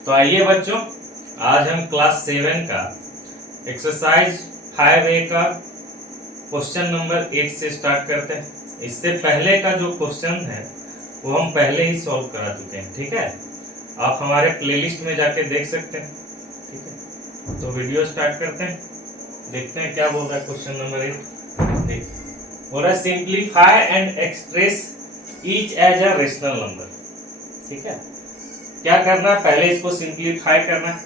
तो आइए बच्चों, आज हम क्लास 7 का एक्सरसाइज 5A का क्वेश्चन नंबर 8 से स्टार्ट करते हैं। इससे पहले का जो क्वेश्चन है वो हम पहले ही सॉल्व करा चुके हैं, ठीक है। आप हमारे प्लेलिस्ट में जाके देख सकते हैं, ठीक है। तो वीडियो स्टार्ट करते हैं, देखते हैं क्या बोल रहा है क्वेश्चन नंबर 8। देख बोल रहा है simplify and express each as a rational number, ठीक है। क्या करना है, पहले इसको सिंप्लीफाई करना है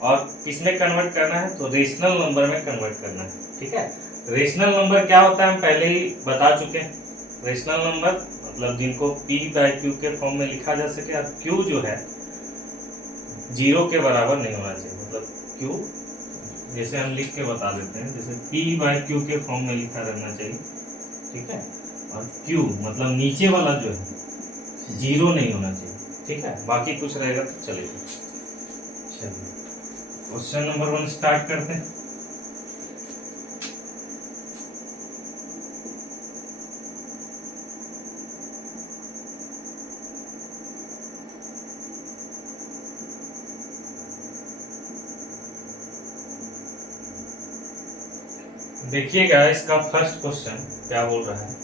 और किसमें कन्वर्ट करना है, तो रेशनल नंबर में कन्वर्ट करना है, ठीक है। रेशनल नंबर क्या होता है हम पहले ही बता चुके हैं। रेशनल नंबर मतलब जिनको p बाय q के फॉर्म में लिखा जा सके, और q जो है 0 के बराबर नहीं होना चाहिए। मतलब q जैसे हम लिख के बता देते हैं, जैसे p बाय q के फॉर्म में लिखा रहना चाहिए, ठीक है। और q मतलब नीचे वाला जो है 0 नहीं होना चाहिए, ठीक है। बाकी कुछ रहेगा तो चलेगा। चलिए क्वेश्चन नंबर 1 स्टार्ट करते हैं। देखिएगा इसका फर्स्ट क्वेश्चन क्या बोल रहा है।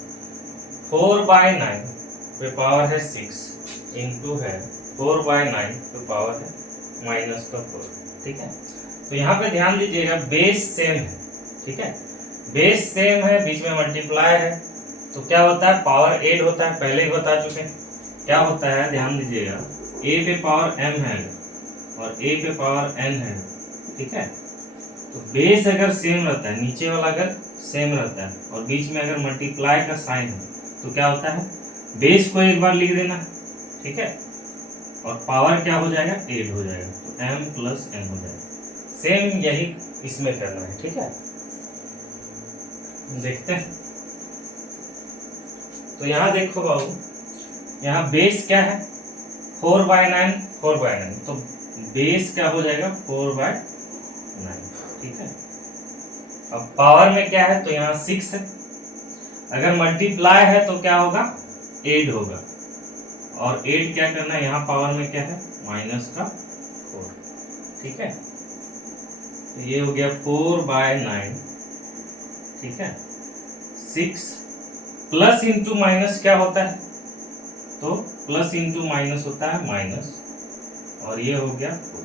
4/9 पे पावर है 6 इंटू है 4/9 पे पावर है -4, ठीक है। तो यहाँ पे ध्यान दीजिएगा बेस सेम है, ठीक है। बेस सेम है, बीच में मल्टीप्लाई है, तो क्या होता है पावर ऐड होता है, पहले ही बता चुके हैं। क्या होता है ध्यान दीजिएगा, a पे पावर m है और a पे पावर n है, ठीक है। तो बेस अगर सेम रहता है, नीचे वाला अगर सेम रहता है और बीच में अगर मल्टीप्लाई का साइन है, तो क्या होता है बेस को एक बार लिख देना, ठीक है। और पावर क्या हो जाएगा, ऐड हो जाएगा, तो m प्लस n हो जाएगा। सेम यही इसमें करना है, ठीक है। देखते हैं। तो यहाँ देखो बाबू, यहाँ बेस क्या है 4/9, 4/9, तो बेस क्या हो जाएगा 4/9, ठीक है। अब पावर में क्या है, तो यहाँ 6 है, अगर मल्टीप्लाई है तो क्या होगा 8 होगा, और 8 क्या करना है, यहाँ पावर में क्या है -4, ठीक है। तो ये हो गया 4/9, ठीक है। 6 प्लस इंटू माइनस क्या होता है, तो प्लस इंटू माइनस होता है माइनस, और ये हो गया 4।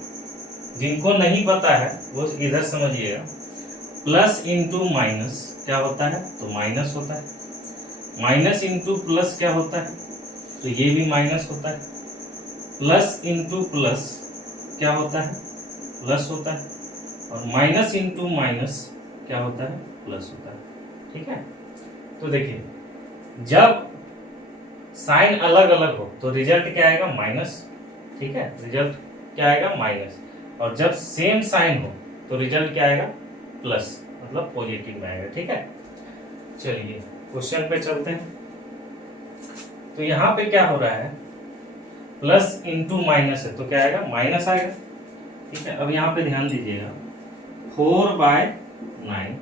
जिनको नहीं पता है वो इधर समझिएगा, प्लस इंटू माइनस क्या होता है, तो माइनस होता है। माइनस इंटू प्लस क्या होता है, तो ये भी माइनस होता है। प्लस इंटू प्लस क्या होता है, प्लस होता है। और माइनस इंटू माइनस क्या होता है, प्लस होता है, ठीक है। तो देखिए जब साइन अलग अलग हो तो रिजल्ट क्या आएगा माइनस, ठीक है। रिजल्ट क्या आएगा माइनस, और जब सेम साइन हो तो रिजल्ट क्या आएगा प्लस, मतलब पॉजिटिव में आएगा, ठीक है। चलिए क्वेश्चन पे चलते हैं। तो यहाँ पे क्या हो रहा है, प्लस इंटू माइनस है तो क्या आएगा माइनस आएगा, ठीक है। अब यहाँ पे ध्यान दीजिएगा 4/9,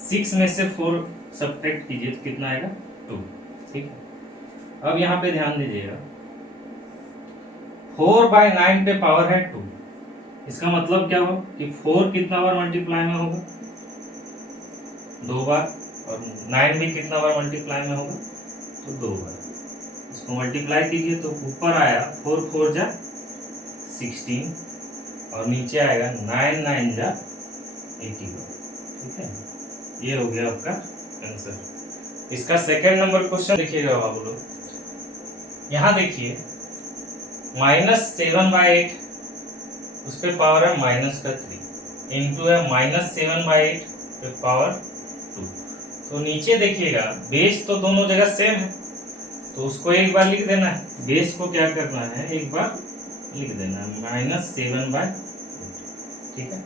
6 में से 4 सब्ट्रैक्ट कीजिए तो कितना आएगा 2, ठीक है। अब यहाँ पे ध्यान दीजिएगा 4/9 पे पावर है 2, इसका मतलब क्या होगा कि 4 कितना बार मल्टीप्लाई में होगा 2 बार, और 9 भी कितना बार मल्टीप्लाई में होगा, तो 2 बार। इसको मल्टीप्लाई कीजिए तो ऊपर आया 4 4 जा 16, और नीचे आएगा 9 9 जा 81, ठीक है। ये हो गया आपका आंसर। इसका सेकंड नंबर क्वेश्चन देखिएगा बाबू लोग, यहाँ देखिए -7/8 उस पे पावर है -3 इंटू है -7/8 पे पावर 2। तो नीचे देखिएगा बेस तो दोनों जगह सेम है, तो उसको एक बार लिख देना है। बेस को क्या करना है, एक बार लिख देना है -7/8, ठीक है।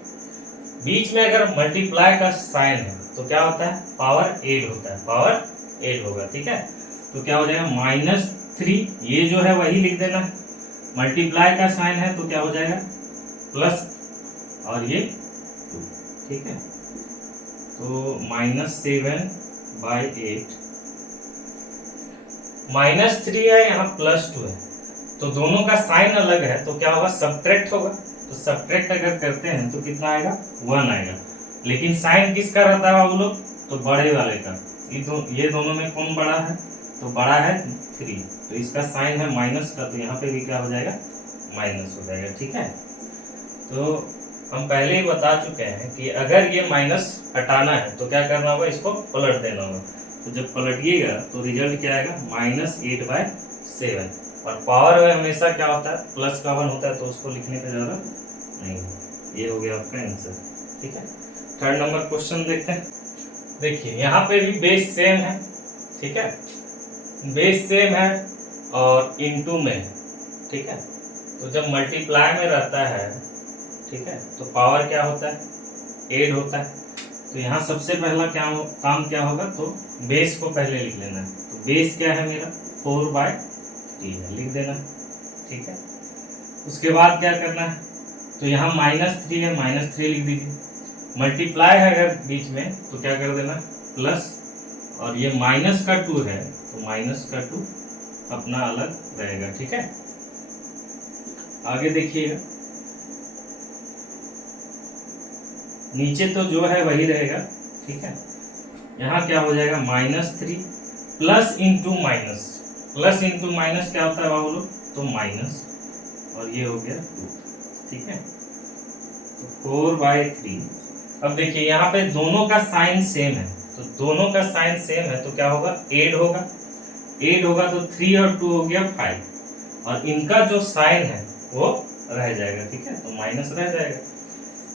बीच में अगर मल्टीप्लाई का साइन है तो क्या होता है पावर ऐड होता है, पावर ऐड होगा, ठीक है। तो क्या हो जाएगा -3, ये जो है वही लिख देना है। मल्टीप्लाई का साइन है तो क्या हो जाएगा प्लस, और ये 2, ठीक है। तो -7/8 -3 है, यहाँ +2 है, तो दोनों का साइन अलग है तो क्या होगा, सब्ट्रैक्ट होगा। तो सब्ट्रैक्ट अगर करते हैं तो कितना आएगा, 1 आएगा। लेकिन साइन किसका रहता है बाबू लोग, तो बड़े वाले का। ये दोनों में कौन बड़ा है, तो बड़ा है 3, तो इसका साइन है माइनस का, तो यहाँ पे भी क्या हो जाएगा, माइनस हो जाएगा। ठीक है, तो हम पहले ही बता चुके हैं कि अगर ये माइनस हटाना है तो क्या करना होगा, इसको पलट देना होगा। तो जब पलटिएगा तो रिजल्ट क्या आएगा, -8/7। और पावर में हमेशा क्या होता है, प्लस का 1 होता है, तो उसको लिखने का ज़्यादा नहीं। ये हो गया आपका आंसर। ठीक है, थर्ड नंबर क्वेश्चन देखते हैं। देखिए यहाँ पे भी बेस सेम है। ठीक है, बेस सेम है और इनटू में है। ठीक है, तो जब मल्टीप्लाई में रहता है, ठीक है, तो पावर क्या होता है, ऐड होता है। तो यहाँ सबसे पहला काम क्या होगा, तो बेस को पहले लिख लेना है। तो बेस क्या है मेरा, 4/3 है, लिख देना। ठीक है, उसके बाद क्या करना है, तो यहाँ -3 है, -3 लिख दीजिए। मल्टीप्लाई है अगर बीच में तो क्या कर देना, प्लस, और ये -2 है तो -2 अपना अलग रहेगा। ठीक है, आगे देखिएगा, नीचे तो जो है वही रहेगा। ठीक है, यहाँ क्या हो जाएगा, -3 plus into minus. Plus into minus क्या होता है बाबू लोग, तो माइनस, और ये हो गया 2। ठीक है, तो 4/3। अब देखिए यहाँ पे दोनों का साइन सेम है, तो दोनों का साइन सेम है तो क्या होगा, ऐड होगा। ऐड होगा तो 3 और 2 हो गया 5, और इनका जो साइन है वो रह जाएगा। ठीक है, तो माइनस रह जाएगा।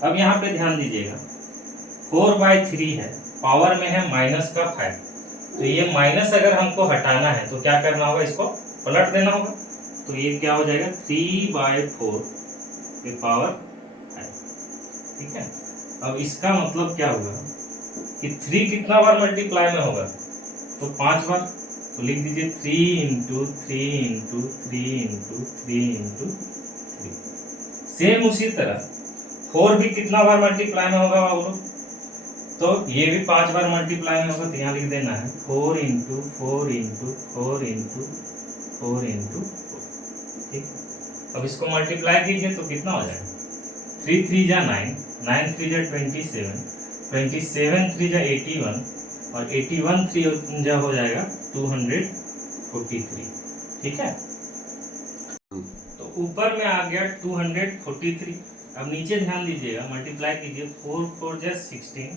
अब यहाँ पे ध्यान दीजिएगा, 4/3 है, पावर में है -5, तो ये माइनस अगर हमको हटाना है तो क्या करना होगा, इसको पलट देना होगा। तो ये क्या हो जाएगा, 3/4 पे पावर 5। ठीक है, अब इसका मतलब क्या हुआ कि 3 कितना बार मल्टीप्लाई में होगा, तो 5 बार। तो लिख दीजिए 3 × 3 × 3 × 3 × 3। सेम उसी तरह 4 भी कितना बार मल्टीप्लाई में होगा बाबू लोग, तो ये भी 5 बार मल्टीप्लाई में होगा। तो यहाँ लिख देना है 4 × 4 × 4 × 4 × 4। ठीक, अब इसको मल्टीप्लाई कीजिए तो कितना हो जाएगा, 3 3 जा 9, 9 3 जा 27, 27 3 जा 81, और 81 3 जा हो जाएगा 243। ठीक है, तो ऊपर में आ गया 243। अब नीचे ध्यान दीजिएगा, मल्टीप्लाई कीजिए, 4 4 जा 16,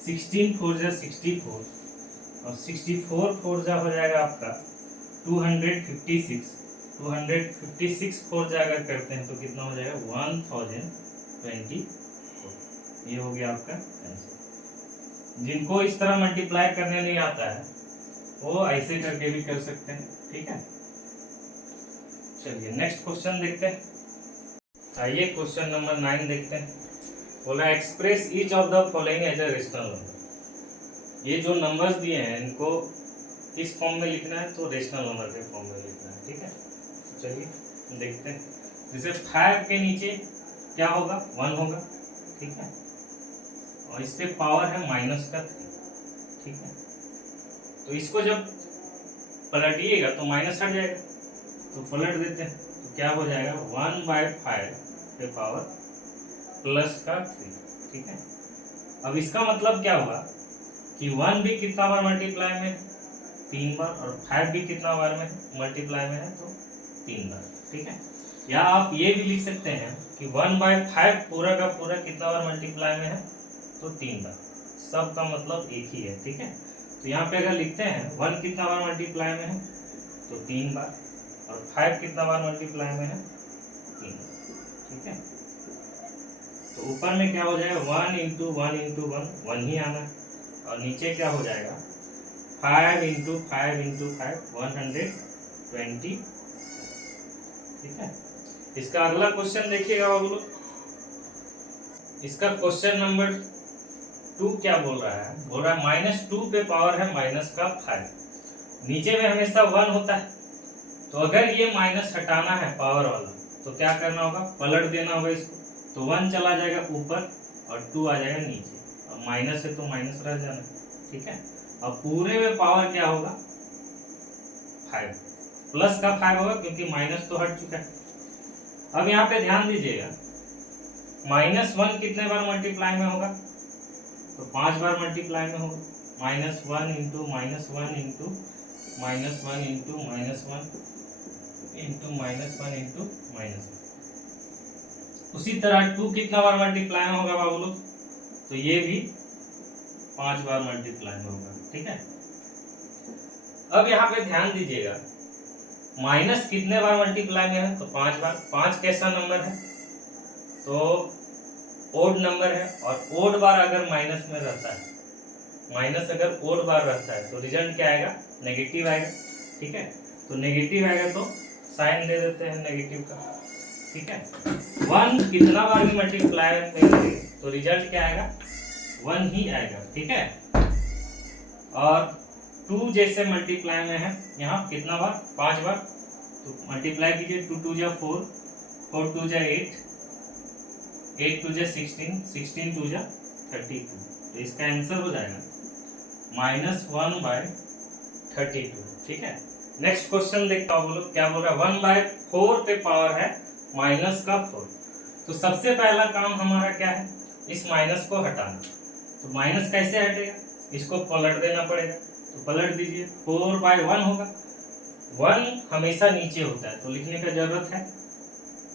16 4 जा 64, और 64 4 जा हो जाएगा आपका 256, 256 4 जा अगर करते हैं तो कितना हो जाएगा, 1024। ये हो गया आपका आंसर। जिनको इस तरह मल्टीप्लाई करने नहीं आता है वो ऐसे करके भी कर सकते हैं। ठीक है, चलिए नेक्स्ट क्वेश्चन देखते हैं। आइए क्वेश्चन नंबर 9 देखते हैं। बोला express each of the following as a rational number. ये जो नंबर्स दिए हैं इनको किस फॉर्म में लिखना है, तो रेशनल नंबर के फॉर्म में लिखना है। ठीक है, चलिए देखते हैं। जैसे 5 के नीचे क्या होगा, 1 होगा। ठीक है, और इस पे पावर है -3। ठीक है, तो इसको जब पलटिएगा तो माइनस हट जाएगा, तो पलट देते हैं तो क्या हो जाएगा, 1/5 पे पावर +3। ठीक है, अब इसका मतलब क्या हुआ कि 1 भी कितना बार मल्टीप्लाई में, 3 बार, और 5 भी कितना बार में मल्टीप्लाई में है, तो 3 बार। ठीक है, या आप ये भी लिख सकते हैं कि 1/5 पूरा का पूरा कितना बार मल्टीप्लाई में है, तो 3 बार। सब का मतलब एक ही है। ठीक है, तो यहाँ पे अगर लिखते हैं 1 कितना बार मल्टीप्लाई में है, तो 3 बार, और 5 कितना बार मल्टीप्लाई में है, 3 बार। ठीक है, तो ऊपर में क्या हो जाएगा, 1 × 1 × 1, 1 ही आना है, और नीचे क्या हो जाएगा, 5 × 5 × 5, 120। ठीक है, इसका अगला क्वेश्चन देखिएगा बाबू लोग। इसका क्वेश्चन नंबर 2 क्या बोल रहा है, बोल रहा है -2 पे पावर है -5। नीचे में हमेशा 1 होता है, तो अगर ये माइनस हटाना है पावर वाला तो क्या करना होगा, पलट देना होगा इसको। तो 1 चला जाएगा ऊपर और 2 आ जाएगा नीचे, और माइनस है तो माइनस रह जाना। ठीक है, अब पूरे में पावर क्या होगा, 5। प्लस का 5 होगा क्योंकि माइनस तो हट चुका है। अब यहाँ पे ध्यान दीजिएगा, -1 कितने बार मल्टीप्लाई में होगा, तो 5 बार मल्टीप्लाई में होगा। -1 into -1 into -1 into -1 into -1 into -1। उसी तरह 2 कितना बार मल्टीप्लाई में होगा बाबू लोग, तो ये भी 5 बार मल्टीप्लाई में होगा। ठीक है, अब यहाँ पे ध्यान दीजिएगा, माइनस कितने बार मल्टीप्लाई में है, तो 5 बार। 5 कैसा नंबर है, तो ओड नंबर है, और ओड बार अगर माइनस में रहता है, माइनस अगर ओड बार रहता है तो रिजल्ट क्या आएगा, नेगेटिव आएगा। ठीक है, तो नेगेटिव आएगा तो साइन दे देते हैं नेगेटिव का। ठीक है, 1 कितना बार भी मल्टीप्लाई करेंगे तो रिजल्ट क्या आएगा, 1 ही आएगा। ठीक है, और 2 जैसे मल्टीप्लाई में है, यहाँ कितना बार, 5 बार, तो मल्टीप्लाई कीजिए, 2 2 जा 4, 4 2 जा 8, 8 2 जा 16, 16 2 जा 32। तो इसका आंसर हो जाएगा -1/32। ठीक है, नेक्स्ट क्वेश्चन देखता हूँ, लोग क्या बोल रहा है, 1/4 पे पावर है माइनस का 4। तो सबसे पहला काम हमारा क्या है, इस माइनस को हटाना। तो माइनस कैसे हटेगा, इसको पलट देना पड़ेगा, तो पलट दीजिए, 4/1 होगा। 1 हमेशा नीचे होता है तो लिखने का जरूरत है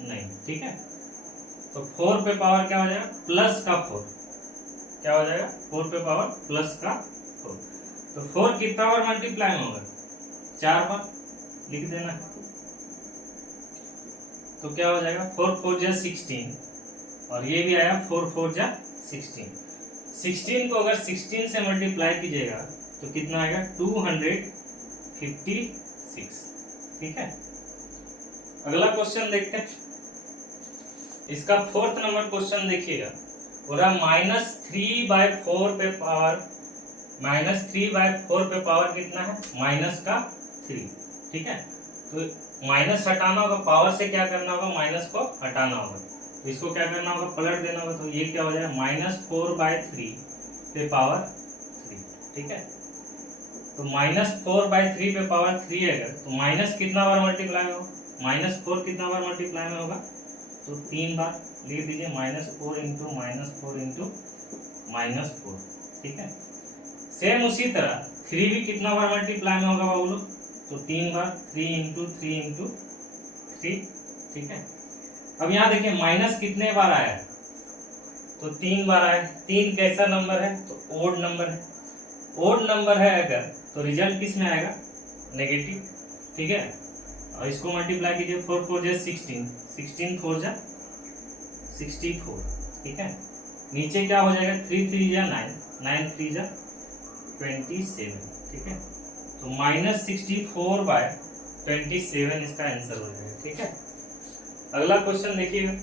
नहीं। ठीक है, तो 4 पे पावर क्या हो जाएगा, प्लस का 4, क्या हो जाएगा, 4 पे पावर प्लस का 4। तो 4 कितना बार मल्टीप्लाई में होगा, 4 बार, लिख देना। तो क्या हो जाएगा, 4 4 जा 16, और ये भी आया 4 4 जा 16। 16 को अगर 16 से मल्टीप्लाई कीजिएगा तो कितना आएगा, 256। ठीक है, अगला क्वेश्चन देखते हैं, इसका 4th नंबर क्वेश्चन देखिएगा, पूरा -3/4 पे पावर, -3/4 पे पावर कितना है, माइनस का 3। ठीक है, तो माइनस हटाना होगा, पावर से क्या करना होगा, माइनस को हटाना होगा, तो इसको क्या करना होगा, पलट देना होगा। तो ये क्या हो जाएगा, -4/3 पे पावर 3। ठीक है, तो -4/3 पे पावर 3 अगर, तो माइनस कितना बार मल्टीप्लाई में होगा, -4 कितना बार मल्टीप्लाई में होगा, तो 3 बार, लिख दीजिए, -4 इंटू -4 इंटू -4। ठीक है, सेम उसी तरह 3 भी कितना बार मल्टीप्लाई में होगा बाबू लोग, तो 3 बार, 3 इंटू 3 इंटू 3। ठीक है, अब यहाँ देखिए माइनस कितने बार आया है, तो 3 बार आया है। 3 कैसा नंबर है, तो ओड नंबर है। ओड नंबर है अगर, तो रिजल्ट किस में आएगा, नेगेटिव। ठीक है, और इसको मल्टीप्लाई कीजिए, 4 4 जा 16, 16 4 जा 64। ठीक है, नीचे क्या हो जाएगा, 3 3 जा 9, 9 3 जा 27। ठीक है, तो -64/27 इसका आंसर हो जाएगा। ठीक है, अगला क्वेश्चन देखिएगा,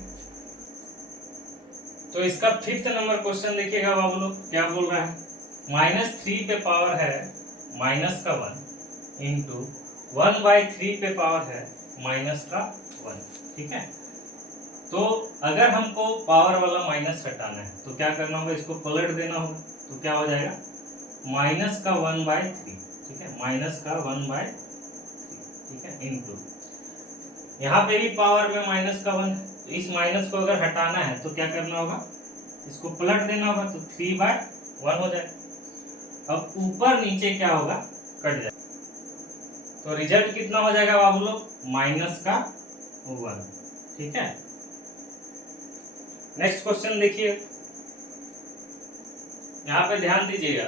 तो इसका 5th नंबर क्वेश्चन देखिएगा बाबू लोग, क्या बोल रहा है, -3 पे पावर है माइनस का 1 इंटू 1/3 पे पावर है माइनस का 1। ठीक है, तो अगर हमको पावर वाला माइनस हटाना है तो क्या करना होगा, इसको पलट देना होगा, तो क्या हो जाएगा, माइनस का 1/3। ठीक है, माइनस का 1/3। ठीक है, इंटू, यहाँ पे भी पावर में माइनस का 1 है, तो इस माइनस को अगर हटाना है तो क्या करना होगा, इसको पलट देना होगा, तो 3/1 हो जाएगा। अब ऊपर नीचे क्या होगा, कट जाएगा, तो रिजल्ट कितना हो जाएगा बाबू लोग, माइनस का 1। ठीक है, नेक्स्ट क्वेश्चन देखिए, यहाँ पे ध्यान दीजिएगा,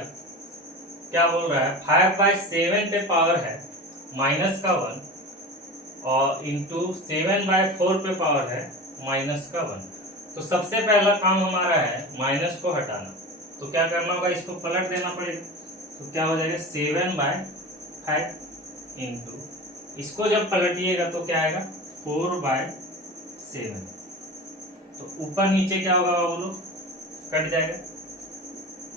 क्या बोल रहा है, 5/7 पे पावर है माइनस का 1 और इंटू 7/4 पे पावर है माइनस का 1। तो सबसे पहला काम हमारा है माइनस को हटाना, तो क्या करना होगा, इसको पलट देना पड़ेगा, तो क्या हो जाएगा, 7/5 इंटू, इसको जब पलटिएगा तो क्या आएगा, 4/7। तो ऊपर नीचे क्या होगा बाबू लोग, कट जाएगा,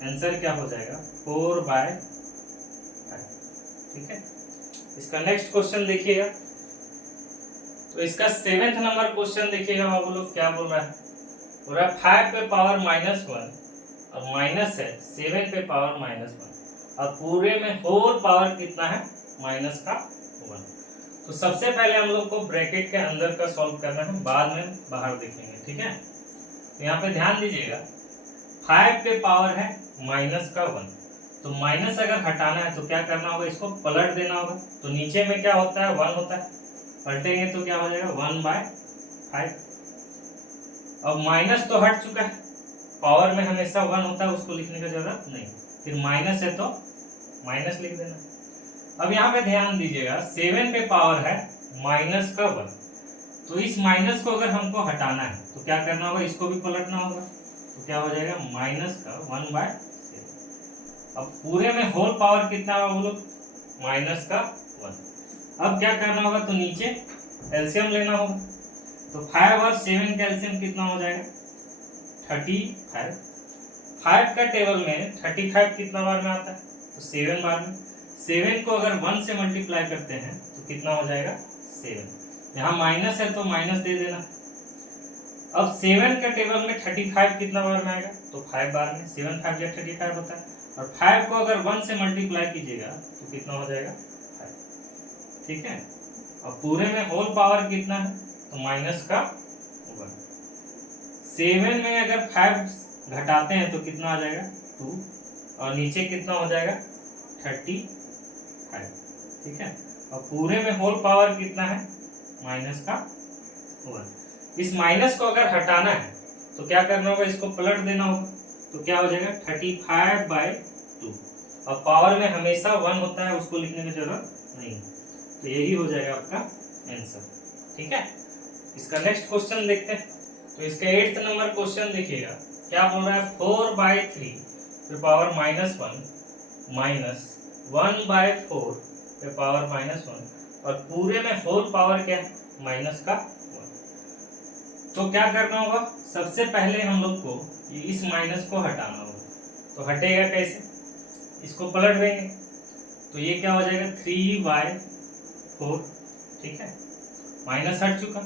आंसर क्या हो जाएगा, 4/5। ठीक है, इसका नेक्स्ट क्वेश्चन देखिएगा, तो इसका 7th नंबर क्वेश्चन देखिएगा बाबू लोग, क्या बोल रहा है, पूरा 5 पे पावर -1 और माइनस है 7 पे पावर -1, और पूरे में होल पावर कितना है, माइनस का 1। तो सबसे पहले हम लोग को ब्रैकेट के अंदर का सॉल्व करना है, बाद में बाहर देखेंगे, ठीक है। तो यहाँ पे ध्यान दीजिएगा 5 पे पावर है माइनस का 1, तो माइनस अगर हटाना है तो क्या करना होगा, इसको पलट देना होगा। तो नीचे में क्या होता है, 1 होता है, पलटेंगे तो क्या हो जाएगा 1/5। अब माइनस तो हट चुका है, पावर में हमेशा 1 होता है, उसको लिखने की जरूरत नहीं, फिर माइनस है तो माइनस लिख देना। अब यहाँ पे ध्यान दीजिएगा 7 पे पावर है माइनस का 1, तो इस माइनस को अगर हमको हटाना है तो क्या करना होगा, इसको भी पलटना होगा, तो क्या हो जाएगा माइनस का 1/7। अब पूरे में होल पावर कितना होगा बोलो, माइनस का 1। अब क्या करना होगा, तो नीचे एलसीएम लेना होगा, तो 5 और 7 का एलसीएम कितना हो जाएगा 35। 5 का टेबल में 35 कितना बार में आता है, तो 7 बार में। 7 को अगर 1 से मल्टीप्लाई करते हैं तो कितना हो जाएगा 7। यहाँ माइनस है तो माइनस दे देना। अब 7 का टेबल में 35 कितना बार में आएगा, तो 5 बार में। 7 5 या 35 होता है, और 5 को अगर 1 से मल्टीप्लाई कीजिएगा तो कितना हो जाएगा 5, ठीक है। अब पूरे में होल पावर कितना है, तो माइनस का 1। 7 में अगर 5 घटाते हैं तो कितना आ जाएगा 2, और नीचे कितना हो जाएगा 35, ठीक है। और पूरे में होल पावर कितना है, माइनस का 1। इस माइनस को अगर हटाना है तो क्या करना होगा, इसको पलट देना होगा, तो क्या हो जाएगा 35/2। और पावर में हमेशा 1 होता है, उसको लिखने की जरूरत नहीं, तो यही हो जाएगा आपका आंसर, ठीक है। इसका नेक्स्ट क्वेश्चन देखते हैं। तो इसका 8th नंबर क्वेश्चन देखिएगा, क्या बोल रहा है, 4/3 पे पावर -1 माइनस 1/4 पे पावर -1, और पूरे में होल पावर क्या है, माइनस का 1। तो क्या करना होगा, सबसे पहले हम लोग को इस माइनस को हटाना होगा। तो हटेगा कैसे, इसको पलट देंगे, तो ये क्या हो जाएगा 3/4, ठीक है। माइनस हट चुका।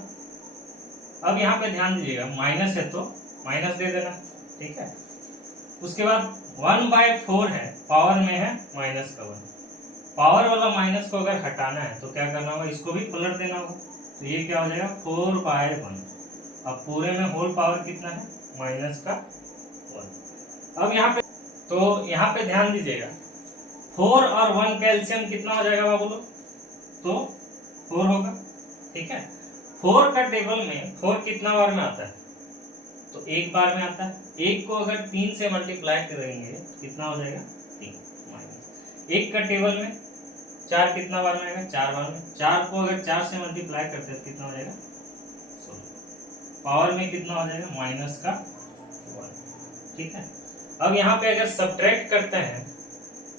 अब यहाँ पे ध्यान दीजिएगा माइनस है तो माइनस दे देना, ठीक है। उसके बाद 1/4 है, पावर में है माइनस का 1, पावर वाला माइनस को अगर हटाना है तो क्या करना होगा, इसको भी पलट देना होगा, तो ये क्या हो जाएगा 4/1। अब पूरे में होल पावर कितना है, माइनस का 1। अब यहाँ पे ध्यान दीजिएगा 4 और 1 का एलसीएम कितना हो जाएगा बोलो, तो 4 होगा, ठीक है। 4 का टेबल में 4 कितना बार में आता है, तो 1 बार में आता है। 1 को अगर 3 से मल्टीप्लाई करेंगे तो कितना हो जाएगा 3 माइनस 1 का टेबल में 4 कितना बार में आएगा, 4 बार में। 4 को अगर 4 से मल्टीप्लाई करते हैं तो कितना हो जाएगा 16, पावर में कितना हो जाएगा माइनस का 1, ठीक है। अब यहाँ पे अगर सब्ट्रैक्ट करते हैं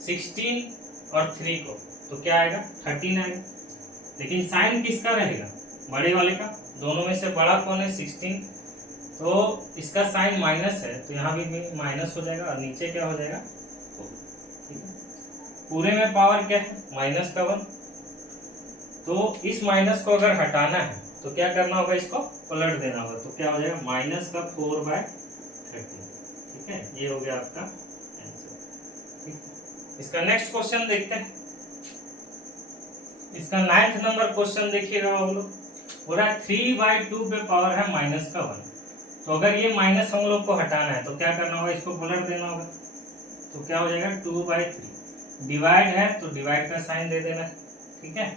16 और 3 को तो क्या आएगा 13 आएगा, लेकिन साइन किसका रहेगा, बड़े वाले का। दोनों में से बड़ा कौन है 16, तो इसका साइन माइनस है, तो यहाँ भी माइनस हो जाएगा, और नीचे क्या हो जाएगा 4, ठीक है। पूरे में पावर क्या है, माइनस का 1, तो इस माइनस को अगर हटाना है तो क्या करना होगा, इसको पलट देना होगा, तो क्या हो जाएगा माइनस का 4/13, ठीक है। ये हो गया आपका आंसर, ठीक है। इसका नेक्स्ट क्वेश्चन देखते हैं। इसका 9th नंबर क्वेश्चन देखिएगा आप लोग, बोला 3/2 पे पावर है माइनस का 1। तो अगर ये माइनस हम लोग को हटाना है तो क्या करना होगा, इसको पलट देना होगा, तो क्या हो जाएगा 2/3। डिवाइड है तो डिवाइड का साइन दे देना है, ठीक है।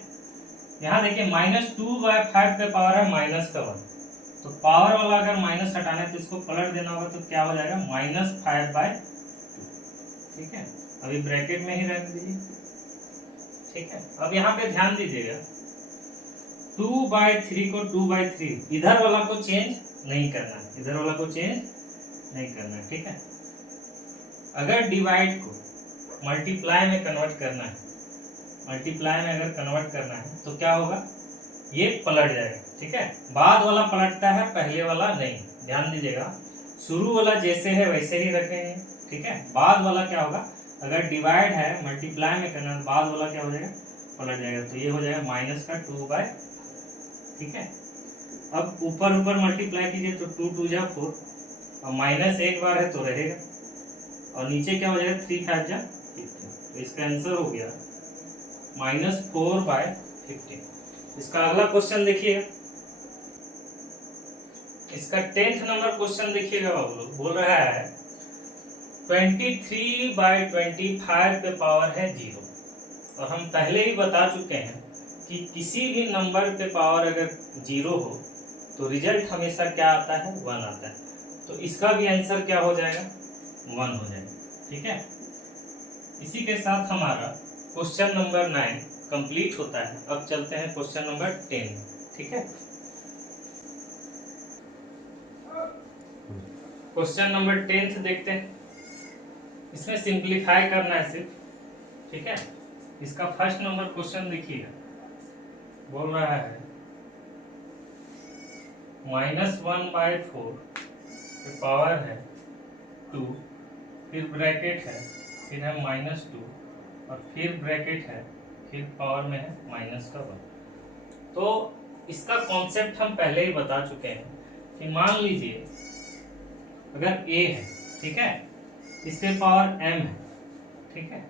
यहाँ देखिए -2/5 पे पावर है माइनस का 1, तो पावर वाला अगर माइनस हटाना है तो इसको पलट देना होगा, तो क्या हो जाएगा -5/2, ठीक है। अभी ब्रैकेट में ही रख दीजिए, ठीक है। अब यहाँ पे ध्यान दीजिएगा 2/3 को 2/3, इधर वाला को चेंज नहीं करना है, इधर वाला को चेंज नहीं करना है, ठीक है। अगर डिवाइड को मल्टीप्लाई में कन्वर्ट करना है, मल्टीप्लाई में अगर कन्वर्ट करना है तो क्या होगा, ये पलट जाएगा, ठीक है। बाद वाला पलटता है, पहले वाला नहीं। ध्यान दीजिएगा शुरू वाला जैसे है वैसे ही रखेंगे, ठीक है। बाद वाला क्या होगा, अगर डिवाइड है मल्टीप्लाई में करना है, बाद वाला क्या हो जाएगा, पलट जाएगा, तो ये हो जाएगा माइनस का 2/, ठीक है। अब ऊपर ऊपर मल्टीप्लाई कीजिए तो 2 2 जा 4, और माइनस एक बार है तो रहेगा, और नीचे क्या हो जाएगा 3 5 जा 15, तो इसका आंसर हो गया -4/15, इसका अगला क्वेश्चन देखिएगा, इसका 10th नंबर क्वेश्चन देखिएगा बाबू लोग। बोल रहा है 23/25 पे पावर है 0, और हम पहले ही बता चुके हैं कि किसी भी नंबर पे पावर अगर 0 हो तो रिजल्ट हमेशा क्या आता है, 1 आता है। तो इसका भी आंसर क्या हो जाएगा, 1 हो जाएगा। ठीक है, इसी के साथ हमारा क्वेश्चन नंबर 9 कंप्लीट होता है। अब चलते हैं क्वेश्चन नंबर 10। ठीक है, क्वेश्चन नंबर 10 देखते हैं। इसमें सिंप्लीफाई करना है सिर्फ। ठीक है, इसका फर्स्ट नंबर क्वेश्चन देखिए, बोल रहा है -1/4 पे पावर है 2, फिर ब्रैकेट है, फिर है -2, और फिर ब्रैकेट है, फिर पावर में है -1। तो इसका कॉन्सेप्ट हम पहले ही बता चुके हैं कि मान लीजिए अगर a है, ठीक है, इसके पावर m है, ठीक है,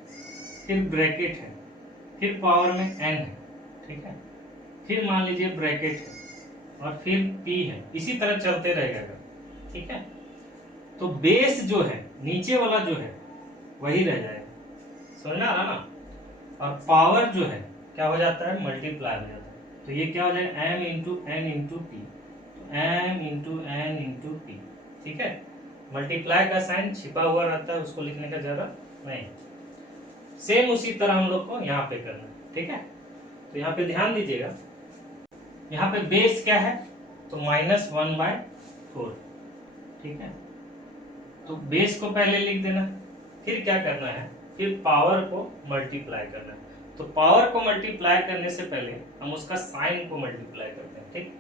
फिर ब्रैकेट है, फिर पावर में n है, ठीक है, फिर मान लीजिए ब्रैकेट है, और फिर p है, इसी तरह चलते रहेगा। ठीक है, तो बेस जो है नीचे वाला जो है वही रह जाएगा, समझना आ रहा ना। और पावर जो है क्या हो जाता है, मल्टीप्लाई हो जाता है। तो ये क्या हो जाएगा, m into n into P, m into n into P. ठीक है, मल्टीप्लाई का साइन छिपा हुआ रहता है, उसको लिखने का जरूरत नहीं। सेम उसी तरह हम लोग को यहाँ पे करना है। ठीक है, तो यहाँ पे ध्यान दीजिएगा, यहाँ पे बेस क्या है, तो -1/4। ठीक है, तो बेस को पहले लिख देना, फिर क्या करना है, फिर पावर को मल्टीप्लाई करना है। तो पावर को मल्टीप्लाई करने से पहले हम उसका साइन को मल्टीप्लाई करते हैं। ठीक,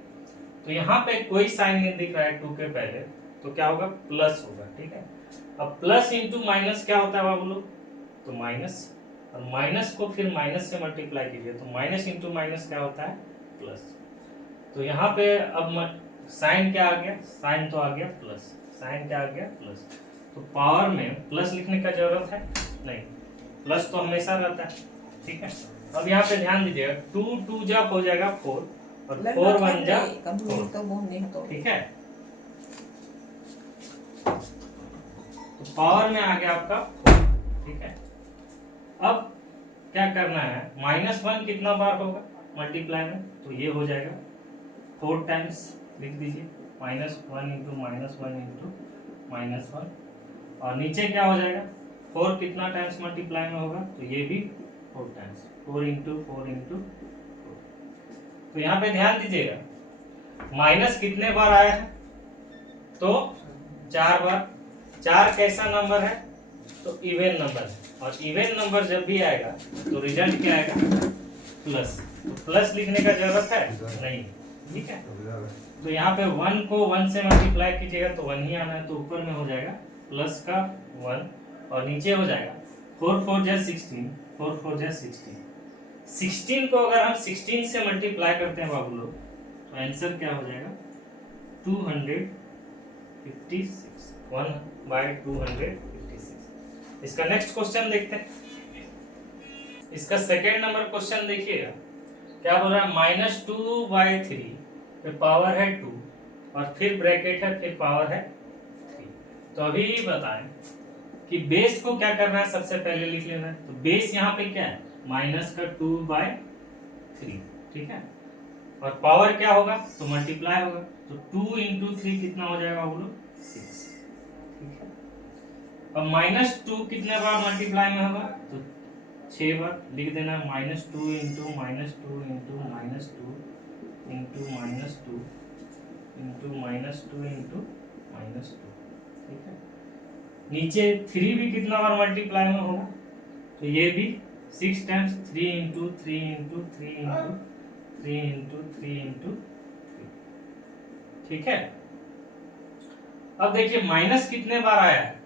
तो यहाँ पे कोई साइन नहीं दिख रहा है 2 के पहले, तो क्या होगा, प्लस होगा। ठीक है, अब प्लस इंटू माइनस क्या होता है बाबू लोग, तो माइनस, और माइनस को फिर माइनस से मल्टीप्लाई कीजिए, तो माइनस इंटू माइनस क्या होता है, प्लस। तो यहाँ पे अब साइन क्या आ गया, साइन तो आ गया प्लस, साइन क्या आ गया, प्लस। तो पावर में प्लस लिखने का जरूरत है नहीं, प्लस तो हमेशा रहता है। ठीक है, अब यहाँ पे ध्यान दीजिएगा, 2 जा हो जाएगा 4, और 4 1 जा 4। ठीक है, तो पावर में आ गया आपका 4। ठीक है, अब क्या करना है, -1 कितना बार होगा मल्टीप्लाई में, तो ये हो जाएगा 4 टाइम्स, लिख दीजिए -1 इंटू -1 इंटू -1, और नीचे क्या हो जाएगा, 4 कितना टाइम्स मल्टीप्लाई में होगा, तो ये भी 4 टाइम्स, 4 इंटू 4 इंटू 4। तो यहाँ पे ध्यान दीजिएगा, माइनस कितने बार आया है, तो 4 बार। 4 कैसा नंबर है, तो इवन नंबर है, और इवन नंबर जब भी आएगा तो रिजल्ट क्या आएगा, प्लस। तो प्लस लिखने का जरूरत है नहीं। ठीक है, तो यहाँ पे 1 को 1 से मल्टीप्लाई कीजिएगा तो 1 ही आना है, तो ऊपर में हो जाएगा प्लस का 1, और नीचे हो जाएगा 4 4 जा 16, 4 4 जा 16। 16 को अगर हम 16 से मल्टीप्लाई करते हैं बाबू लोग, तो आंसर क्या हो जाएगा, 256, 1/256। इसका नेक्स्ट क्वेश्चन देखते हैं। इसका सेकेंड नंबर क्वेश्चन देखिएगा, क्या बोल रहा है, -2/3 पे पावर है 2, और फिर ब्रैकेट है, फिर पावर है 3। तो अभी बताएं कि बेस को क्या करना है, सबसे पहले लिख लेना है। तो बेस यहाँ पे क्या है, -2/3। ठीक है, और पावर क्या होगा, तो मल्टीप्लाई होगा, तो 2 इंटू 3 कितना हो जाएगा बोलो, 6। ठीक है, अब -2 कितने बार मल्टीप्लाई में होगा, तो 6 बार, लिख देना -2 into -2 into -2 into -2 into -2 into -2। ठीक है, नीचे 3 भी कितना बार मल्टीप्लाई में होगा, तो ये भी 6 times, 3 into 3 into 3 into 3 into 3 into 3। ठीक है, अब देखिए माइनस कितने बार आया है,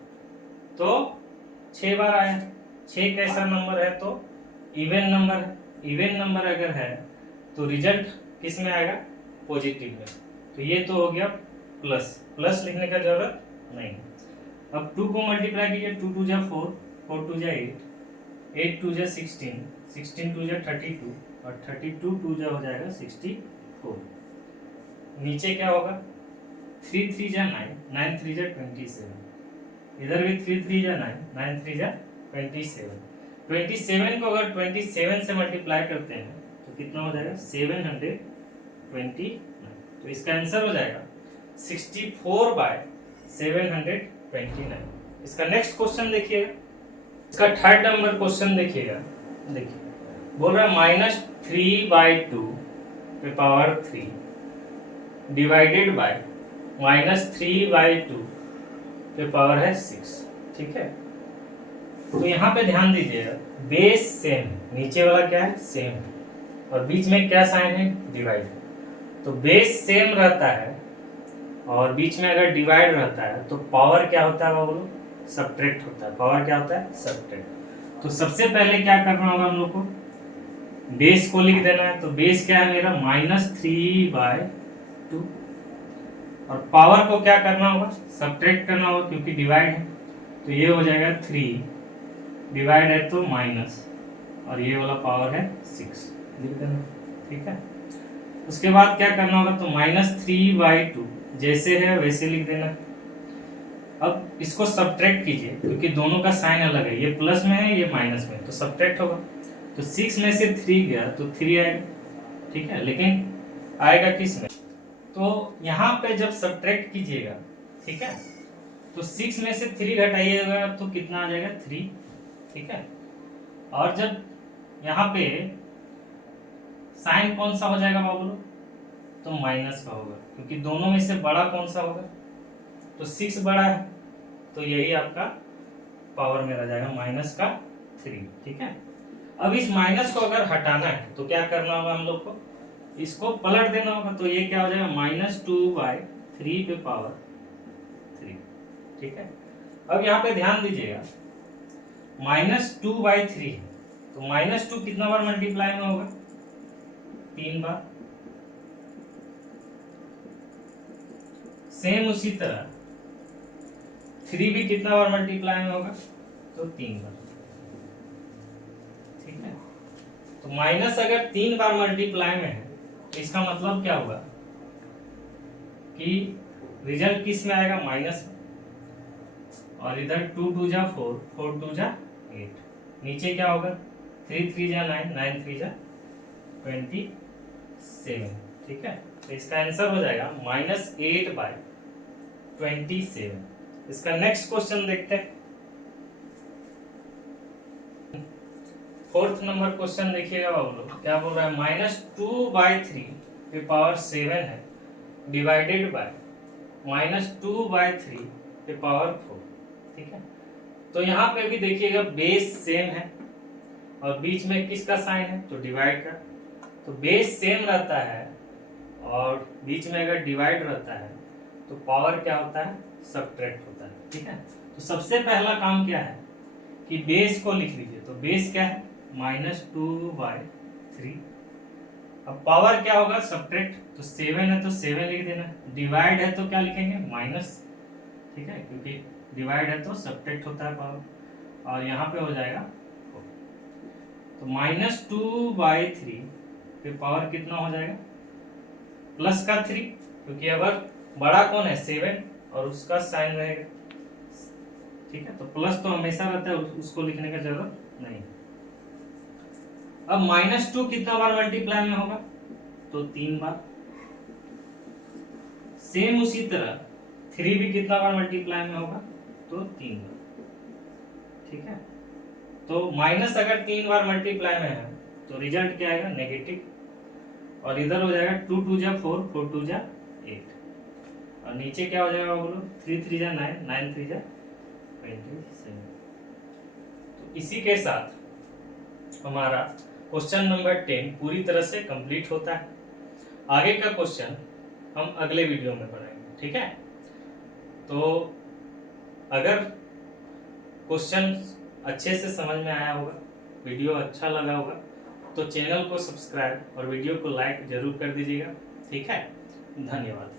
तो 6 बार आया है। 6 कैसा नंबर है, तो इवन नंबर है। इवन नंबर अगर है तो रिजल्ट किस में आएगा, पॉजिटिव में। तो ये तो हो गया प्लस, प्लस लिखने का जरूरत नहीं। अब 2 को मल्टीप्लाई कीजिए, 2 2 जा 4, 4 2 जा 8, 8 2 जा 16, 16 2 जा 32, और 32 टू जा हो जाएगा 64। नीचे क्या होगा, 3 3 जा 9, 9 3 जा 27, इधर भी 3 3 जा 9, 9 3 जा 27। 27 को अगर 27 से मल्टीप्लाई करते हैं तो कितना हो जाएगा 729। तो इसका आंसर हो जाएगा 64/729। इसका नेक्स्ट क्वेश्चन देखिएगा, इसका थर्ड नंबर क्वेश्चन देखिएगा। देखिए बोल रहा है -3/2 पे पावर 3 डिवाइडेड बाय -3/2 पे पावर है 6। ठीक है, तो यहाँ पे ध्यान दीजिएगा, बेस सेम, नीचे वाला क्या है सेम, और बीच में क्या साइन है डिवाइड। तो बेस सेम रहता है और बीच में अगर डिवाइड रहता है तो पावर क्या होता है बोलो, सब्ट्रैक्ट होता है। पावर क्या होता है सब्ट्रैक्ट। तो सबसे पहले क्या करना होगा हम लोग को, बेस को लिख देना है। तो बेस क्या है मेरा -3/2, और पावर को क्या करना होगा सब्ट्रैक्ट करना होगा क्योंकि डिवाइड है। तो ये हो जाएगा 3, डिवाइड है तो माइनस, और ये वाला पावर है 6 लिख देना। ठीक है, उसके बाद क्या करना होगा, तो -3/2 जैसे है वैसे लिख देना। अब इसको सब्ट्रैक्ट कीजिए क्योंकि दोनों का साइन अलग है, ये प्लस में है ये माइनस में, तो सब्ट्रैक्ट होगा। तो 6 में से 3 गया तो 3 आएगा। ठीक है, लेकिन आएगा किस में, तो यहाँ पे जब सब्ट्रैक्ट कीजिएगा, ठीक है, तो 6 में से 3 घटाइएगा तो कितना आ जाएगा 3। ठीक है, और जब यहाँ पे साइन कौन सा हो जाएगा बाबू, तो माइनस का होगा क्योंकि दोनों में से बड़ा कौन सा होगा, तो 6 बड़ा है, तो यही आपका पावर में रह जाएगा -3। ठीक है, अब इस माइनस को अगर हटाना है तो क्या करना होगा हम लोग को, इसको पलट देना होगा। तो ये क्या हो जाएगा -2/3 पे पावर 3। ठीक है, अब यहाँ पे ध्यान दीजिएगा, -2/3 है तो -2 कितना बार मल्टीप्लाई में होगा 3 बार। सेम उसी तरह 3 भी कितना बार मल्टीप्लाई में होगा, तो 3 बार। ठीक है, तो माइनस अगर 3 बार मल्टीप्लाई में है तो इसका मतलब क्या होगा कि रिजल्ट किस में आएगा माइनस में, और इधर 2 2 जा 4, 4 2 जा 8, नीचे क्या होगा 3 3 जा 9, 9 3 जा 27। ठीक है, तो इसका आंसर हो जाएगा -8/27। इसका नेक्स्ट क्वेश्चन देखते हैं। फोर्थ नंबर क्वेश्चन देखिएगा बाबू लोग, क्या बोल रहा है, -2/3 पे पावर 7 है डिवाइडेड बाय -2/3 पे पावर 4। ठीक है, तो यहाँ पे भी देखिएगा बेस सेम है और बीच में किसका साइन है, तो डिवाइड का। तो बेस सेम रहता है और बीच में अगर डिवाइड रहता है तो पावर क्या होता है सब्ट्रैक्ट होता है। ठीक है, तो सबसे पहला काम क्या है कि बेस को लिख लीजिए। तो बेस क्या है -2/3, अब पावर क्या होगा सब्ट्रैक्ट, तो 7 है तो 7 लिख देना, डिवाइड है तो क्या लिखेंगे माइनस। ठीक है, क्योंकि डिवाइड है तो सब्ट्रैक्ट होता है पावर, और यहाँ पे हो जाएगा 4। तो -2/3 पे पावर कितना हो जाएगा प्लस का 3, क्योंकि अगर बड़ा कौन है 7 और उसका साइन रहेगा। ठीक है, तो प्लस तो हमेशा रहता है, उसको लिखने का जरूरत नहीं। अब -2 कितना बार मल्टीप्लाई में होगा, तो 3 बार। सेम उसी तरह 3 भी कितना बार मल्टीप्लाई में होगा, तो 3 बार। ठीक है, तो माइनस अगर 3 बार मल्टीप्लाई में है तो रिजल्ट क्या आएगा नेगेटिव, और इधर हो जाएगा 2 2 जा 4, 4 2 जा 8, और नीचे क्या हो जाएगा बोलो 3 3 जा 9, 9 3 जा 27। तो इसी के साथ हमारा क्वेश्चन नंबर 10 पूरी तरह से कंप्लीट होता है। आगे का क्वेश्चन हम अगले वीडियो में बनाएंगे। ठीक है, तो अगर क्वेश्चन अच्छे से समझ में आया होगा, वीडियो अच्छा लगा होगा, तो चैनल को सब्सक्राइब और वीडियो को लाइक जरूर कर दीजिएगा। ठीक है, धन्यवाद।